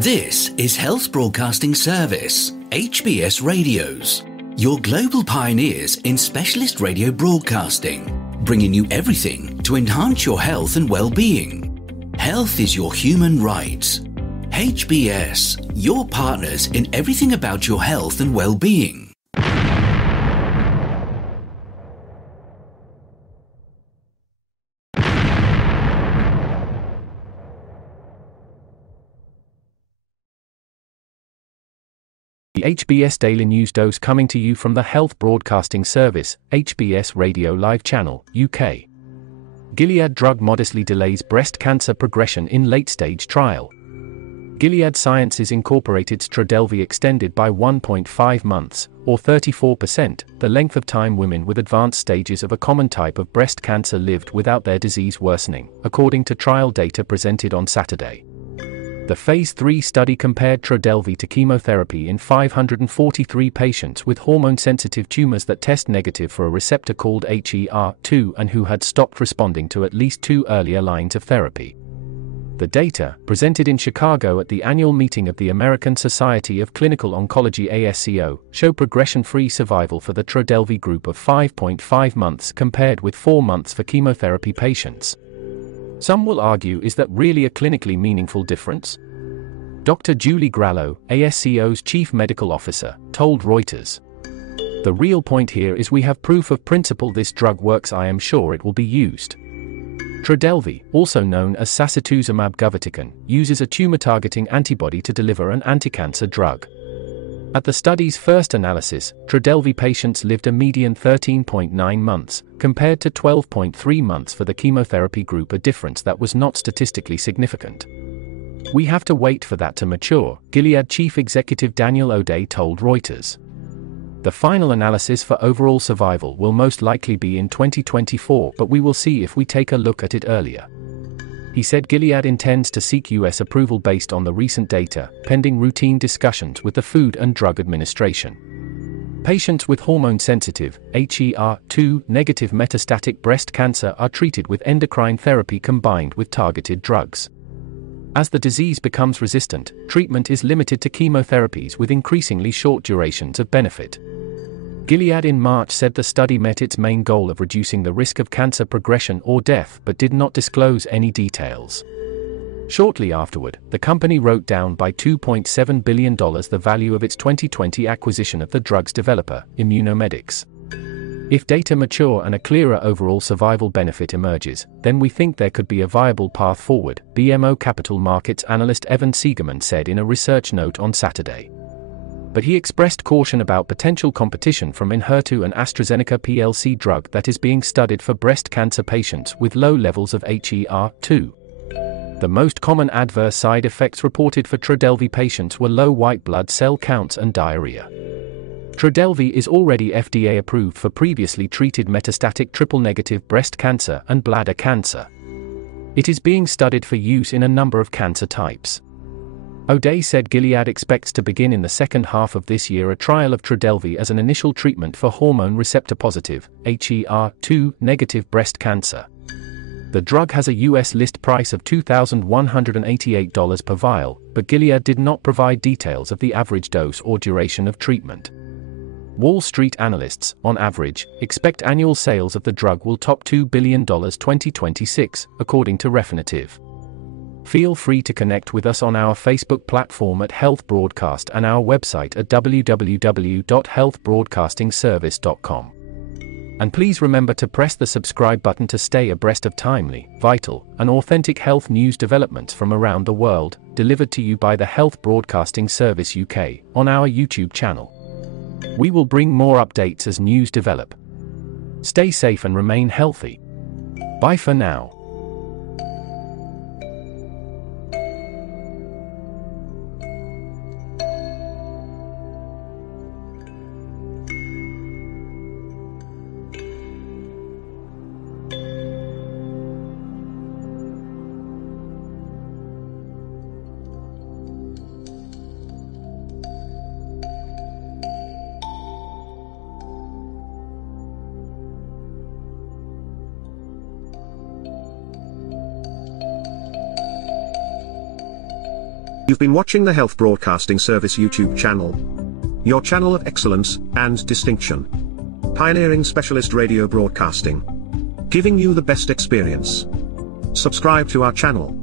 This is Health Broadcasting Service HBS Radios, your global pioneers in specialist radio broadcasting, bringing you everything to enhance your health and well-being. Health is your human right. HBS, your partners in everything about your health and well-being. The HBS Daily News Dose coming to you from the Health Broadcasting Service HBS Radio Live Channel, UK. Gilead drug modestly delays breast cancer progression in late-stage trial. Gilead Sciences Incorporated's Trodelvy extended by 1.5 months, or 34%, the length of time women with advanced stages of a common type of breast cancer lived without their disease worsening, according to trial data presented on Saturday. The Phase 3 study compared Trodelvy to chemotherapy in 543 patients with hormone-sensitive tumors that test negative for a receptor called HER2 and who had stopped responding to at least 2 earlier lines of therapy. The data, presented in Chicago at the annual meeting of the American Society of Clinical Oncology ASCO, show progression-free survival for the Trodelvy group of 5.5 months compared with 4 months for chemotherapy patients. Some will argue, is that really a clinically meaningful difference? Dr. Julie Grallo, ASCO's chief medical officer, told Reuters. The real point here is we have proof of principle this drug works. I am sure it will be used. Trodelvy, also known as sacituzumab govitecan, uses a tumor-targeting antibody to deliver an anticancer drug. At the study's first analysis, Trodelvy patients lived a median 13.9 months, compared to 12.3 months for the chemotherapy group, a difference that was not statistically significant. We have to wait for that to mature, Gilead chief executive Daniel O'Day told Reuters. The final analysis for overall survival will most likely be in 2024, but we will see if we take a look at it earlier. He said Gilead intends to seek U.S. approval based on the recent data, pending routine discussions with the Food and Drug Administration. Patients with hormone-sensitive, HER2 negative metastatic breast cancer are treated with endocrine therapy combined with targeted drugs. As the disease becomes resistant, treatment is limited to chemotherapies with increasingly short durations of benefit. Gilead in March said the study met its main goal of reducing the risk of cancer progression or death but did not disclose any details. Shortly afterward, the company wrote down by $2.7 billion the value of its 2020 acquisition of the drug's developer, Immunomedics. If data mature and a clearer overall survival benefit emerges, then we think there could be a viable path forward, BMO Capital Markets analyst Evan Siegerman said in a research note on Saturday. But he expressed caution about potential competition from Enhertu, an AstraZeneca plc drug that is being studied for breast cancer patients with low levels of HER2. The most common adverse side effects reported for Trodelvy patients were low white blood cell counts and diarrhea. Trodelvy is already FDA approved for previously treated metastatic triple-negative breast cancer and bladder cancer. It is being studied for use in a number of cancer types. O'Day said Gilead expects to begin in the second half of this year a trial of Trodelvy as an initial treatment for hormone receptor-positive, HER2 negative breast cancer. The drug has a U.S. list price of $2,188 per vial, but Gilead did not provide details of the average dose or duration of treatment. Wall Street analysts, on average, expect annual sales of the drug will top $2 billion 2026, according to Refinitiv. Feel free to connect with us on our Facebook platform at Health Broadcast and our website at www.healthbroadcastingservice.com. And please remember to press the subscribe button to stay abreast of timely, vital, and authentic health news developments from around the world, delivered to you by the Health Broadcasting Service UK, on our YouTube channel. We will bring more updates as news develop. Stay safe and remain healthy. Bye for now. You've been watching the Health Broadcasting Service YouTube channel, your channel of excellence and distinction. Pioneering specialist radio broadcasting, giving you the best experience. Subscribe to our channel.